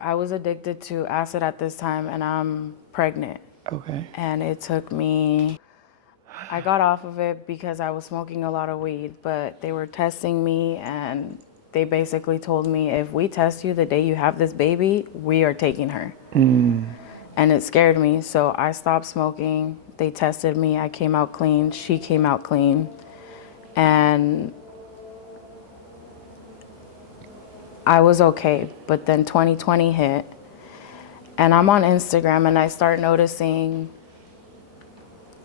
I was addicted to acid at this time, and I'm pregnant. Okay. And it took me, I got off of it because I was smoking a lot of weed, but they were testing me, and they basically told me, if we test you the day you have this baby, we are taking her. And it scared me, so I stopped smoking. They tested me, I came out clean, she came out clean. And I was okay, but then 2020 hit, and I'm on Instagram, and I start noticing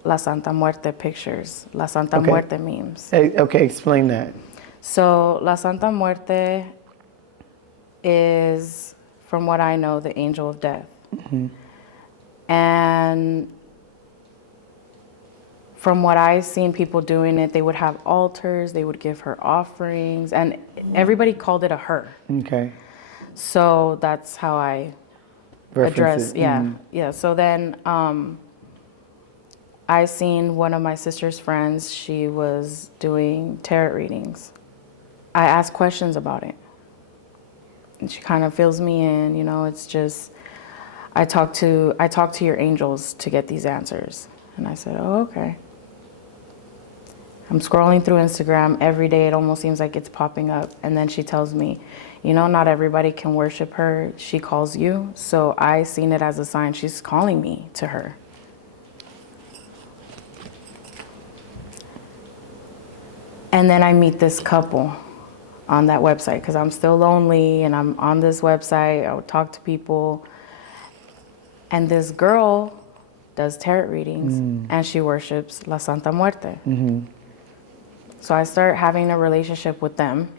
La Santa Muerte pictures, La Santa Muerte memes. Hey, okay, explain that. So La Santa Muerte is, from what I know, the angel of death. And from what I've seen people doing it, they would have altars, they would give her offerings, and everybody called it a her. Okay. So that's how I address, yeah. So then I seen one of my sister's friends, she was doing tarot readings. I asked questions about it, and she kind of fills me in, you know, it's just, I talk to your angels to get these answers. And I said, oh, okay. I'm scrolling through Instagram every day, it almost seems like it's popping up. And then she tells me, you know, not everybody can worship her, she calls you. So I seen it as a sign she's calling me to her. And then I meet this couple on that website, because I'm still lonely and I'm on this website, I would talk to people. And this girl does tarot readings and she worships La Santa Muerte. So I start having a relationship with them,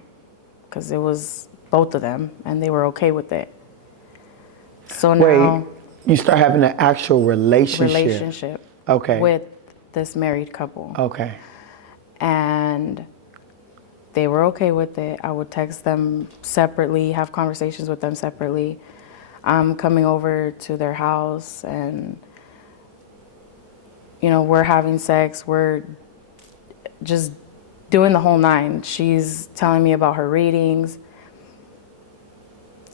because it was both of them and they were okay with it. So now... Wait, you start having an actual relationship okay. with this married couple. Okay. And they were okay with it. I would text them separately, have conversations with them separately. I'm coming over to their house and, you know, we're having sex, we're just doing the whole nine. She's telling me about her readings.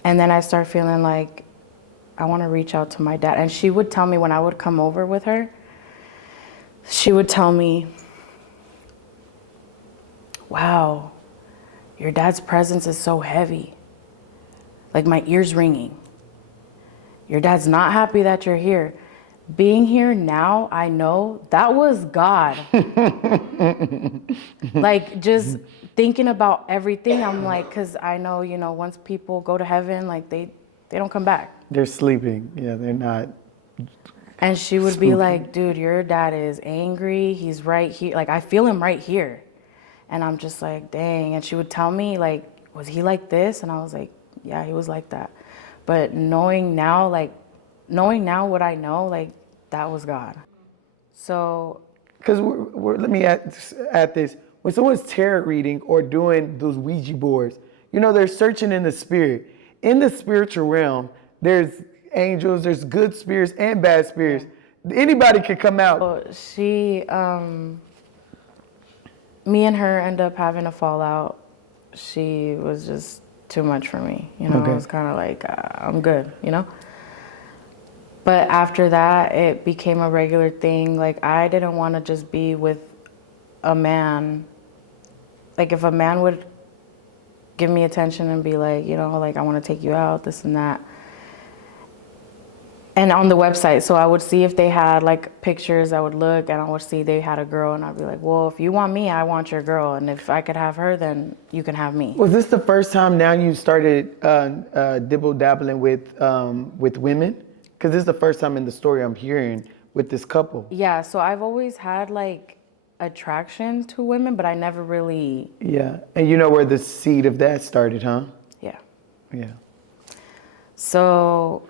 And then I start feeling like I want to reach out to my dad. And she would tell me, when I would come over with her, she would tell me, wow, your dad's presence is so heavy. Like my ears ringing. Your dad's not happy that you're here. Being here now, I know that was God. Like just thinking about everything, I'm like, because I know, you know, once people go to heaven, like they don't come back. They're sleeping. Yeah, they're not. And she would be like, dude, your dad is angry. He's right here. Like, I feel him right here. And I'm just like, dang. And she would tell me, like, was he like this? And I was like, yeah, he was like that. But knowing now what I know, like, that was God. So. Because let me add this. When someone's tarot reading or doing those Ouija boards, you know, they're searching in the spirit. In the spiritual realm, there's angels, there's good spirits and bad spirits. Anybody can come out. So me and her end up having a fallout. She was just too much for me. You know, I was kind of like, I'm good, you know? But after that, it became a regular thing. Like, I didn't want to just be with a man. Like, if a man would give me attention and be like, you know, like, I want to take you out, this and that. And on the website, so I would see if they had, like, pictures, I would look, and I would see they had a girl, and I'd be like, well, if you want me, I want your girl. And if I could have her, then you can have me. Was this the first time now you started dibble-dabbling with women? Because this is the first time in the story I'm hearing with this couple. Yeah, so I've always had, like, attraction to women, but I never really... Yeah, and you know where the seed of that started, huh? Yeah. Yeah. So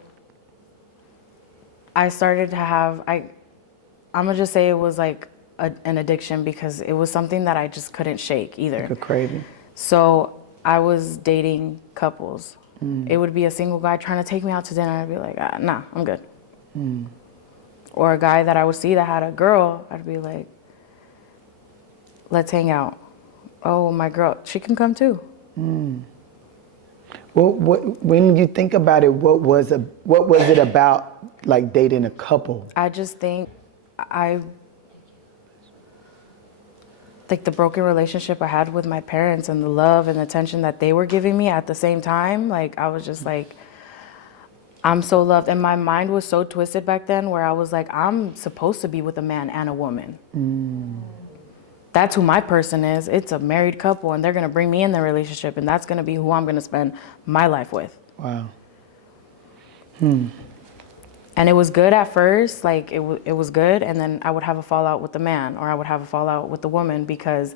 I started to have, I'm gonna just say it was like an addiction, because it was something that I just couldn't shake either. Like a craving. So I was dating couples. It would be a single guy trying to take me out to dinner. I'd be like, nah, I'm good. Or a guy that I would see that had a girl, I'd be like, let's hang out. Oh, my girl, she can come too. When you think about it, what was it about, like, dating a couple? I just think like the broken relationship I had with my parents and the love and attention that they were giving me at the same time, like I was just like, I'm so loved. And my mind was so twisted back then where I was like, I'm supposed to be with a man and a woman. That's who my person is. It's a married couple and they're going to bring me in the relationship and that's going to be who I'm going to spend my life with. Wow. And it was good at first, like it was good, and then I would have a fallout with the man or I would have a fallout with the woman because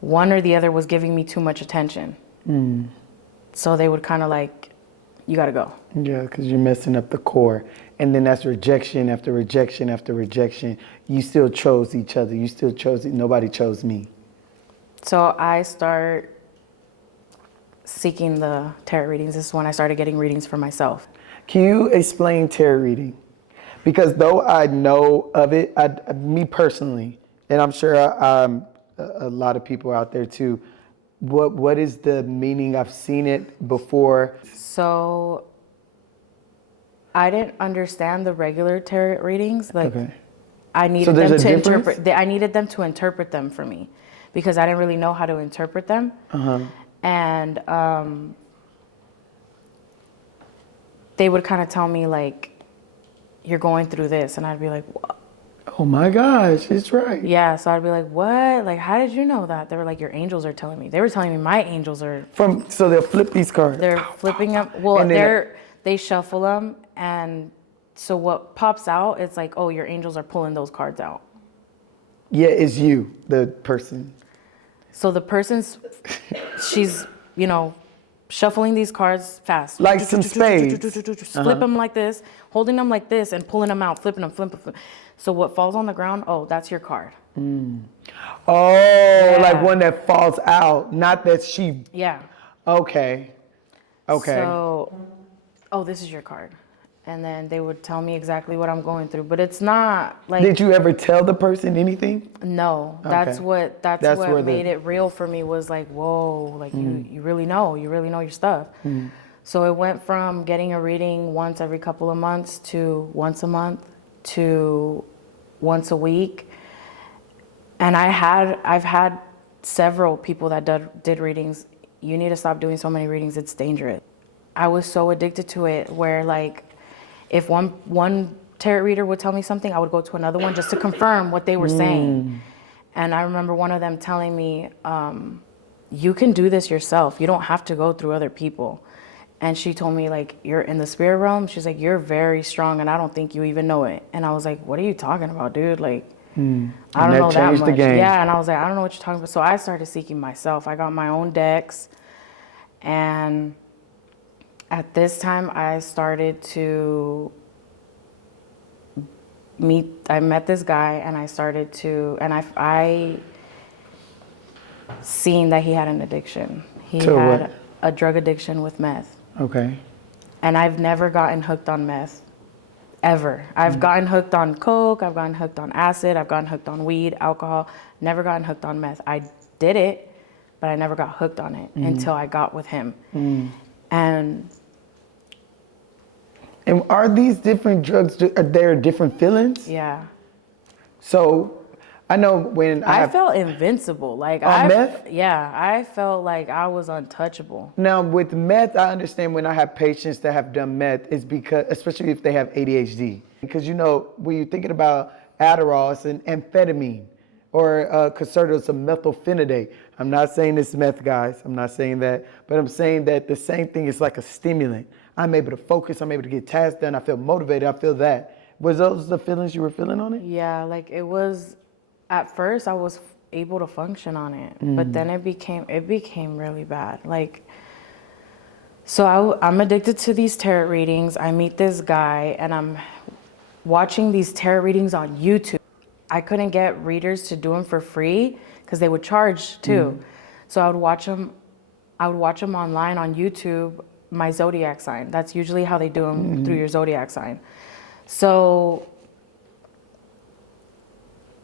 one or the other was giving me too much attention. So they would kind of like, you got to go. Yeah, because you're messing up the core. And then that's rejection after rejection after rejection. You still chose each other. You still chose it. Nobody chose me. So I start seeking the tarot readings. This is when I started getting readings for myself. Can you explain tarot reading? Because though I know of it, me personally, and I'm sure a lot of people out there too, what is the meaning? I've seen it before. So I didn't understand the regular tarot readings. Like Okay. I needed there's them a to difference? interpret. I needed them to interpret them for me because I didn't really know how to interpret them. And they would kind of tell me like, you're going through this. And I'd be like, what? Oh my gosh, it's right. Yeah. So I'd be like, what? Like, how did you know that? They were like, your angels are telling me. They were telling me my angels are. So they'll flip these cards. They're flipping them. Well, And then they shuffle them. And so what pops out, it's like, oh, your angels are pulling those cards out. Yeah, it's you, the person. So the person's, she's, shuffling these cards fast. Like some spades. Flip them like this, holding them like this, and pulling them out, flipping them, flipping. So what falls on the ground, oh, that's your card. Oh, Yeah. like one that falls out, not that she. Yeah. Okay. So, oh, this is your card. And then they would tell me exactly what I'm going through. But it's not like... Did you ever tell the person anything? No. That's Okay. what made it real for me was like, whoa, like you really know your stuff. So it went from getting a reading once every couple of months to once a month to once a week. And I've had several people that did readings. You need to stop doing so many readings, it's dangerous. I was so addicted to it where like, if one tarot reader would tell me something, I would go to another one just to confirm what they were saying. And I remember one of them telling me, you can do this yourself. You don't have to go through other people. And she told me, like, you're in the spirit realm. She's like, you're very strong, and I don't think you even know it. And I was like, what are you talking about, dude? Like, I don't know that changed much. the game. Yeah, and I was like, I don't know what you're talking about. So I started seeking myself. I got my own decks, and at this time, I started to I met this guy and I started to, and I seen that he had an addiction. He To had what? a drug addiction with meth. Okay. And I've never gotten hooked on meth, ever. I've gotten hooked on coke, I've gotten hooked on acid, I've gotten hooked on weed, alcohol, never gotten hooked on meth. I did it, but I never got hooked on it until I got with him. And are these different drugs, are there different feelings? yeah. So I know when I felt invincible. Like meth? Yeah, I felt like I was untouchable. Now with meth, I understand when I have patients that have done meth, it's because, especially if they have ADHD. Because when you're thinking about Adderall, it's an amphetamine, or Kassandra'S, it's a methylphenidate. I'm not saying it's meth, guys. I'm not saying that. But I'm saying that the same thing is like a stimulant. I'm able to focus. I'm able to get tasks done. I feel motivated. I feel that. Was those the feelings you were feeling on it? Yeah, like it was, at first I was able to function on it, but then it became really bad. Like, so I'm addicted to these tarot readings. I meet this guy and I'm watching these tarot readings on YouTube. I couldn't get readers to do them for free because they would charge too. So I would watch them online on YouTube, my zodiac sign. That's usually how they do them, through your zodiac sign. So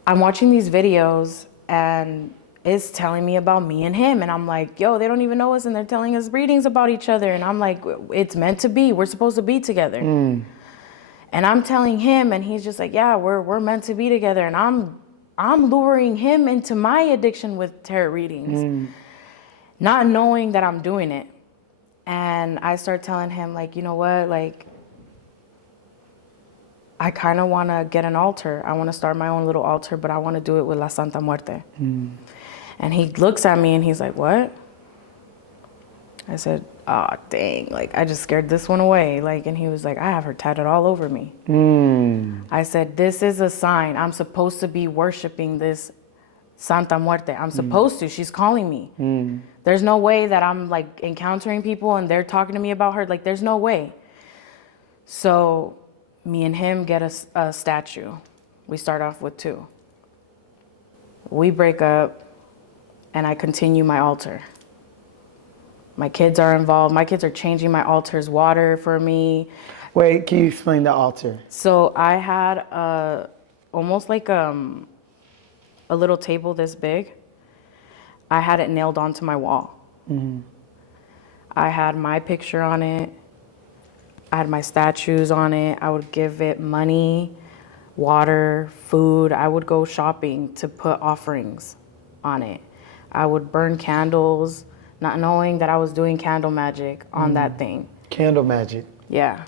I'm watching these videos and is telling me about me and him. And I'm like, yo, they don't even know us and they're telling us readings about each other. And I'm like, it's meant to be. We're supposed to be together. And I'm telling him, and he's just like, yeah, we're meant to be together. And I'm luring him into my addiction with tarot readings, not knowing that I'm doing it. And I start telling him, like, you know what, like, I kind of want to get an altar. I want to start my own little altar, but I want to do it with La Santa Muerte. And he looks at me and he's like, what? I said, oh, dang, like, I just scared this one away. Like, and he was like, I have her tatted all over me. I said, this is a sign. I'm supposed to be worshiping this Santa Muerte. I'm supposed to. She's calling me. There's no way that I'm, like, encountering people and they're talking to me about her. Like, there's no way. So me and him get a statue. We start off with 2. We break up and I continue my altar. My kids are involved. My kids are changing my altar's water for me. Wait, can you explain the altar? So I had almost like a little table this big. I had it nailed onto my wall. I had my picture on it. I had my statues on it. I would give it money, water, food. I would go shopping to put offerings on it. I would burn candles, not knowing that I was doing candle magic on that thing. Candle magic. Yeah.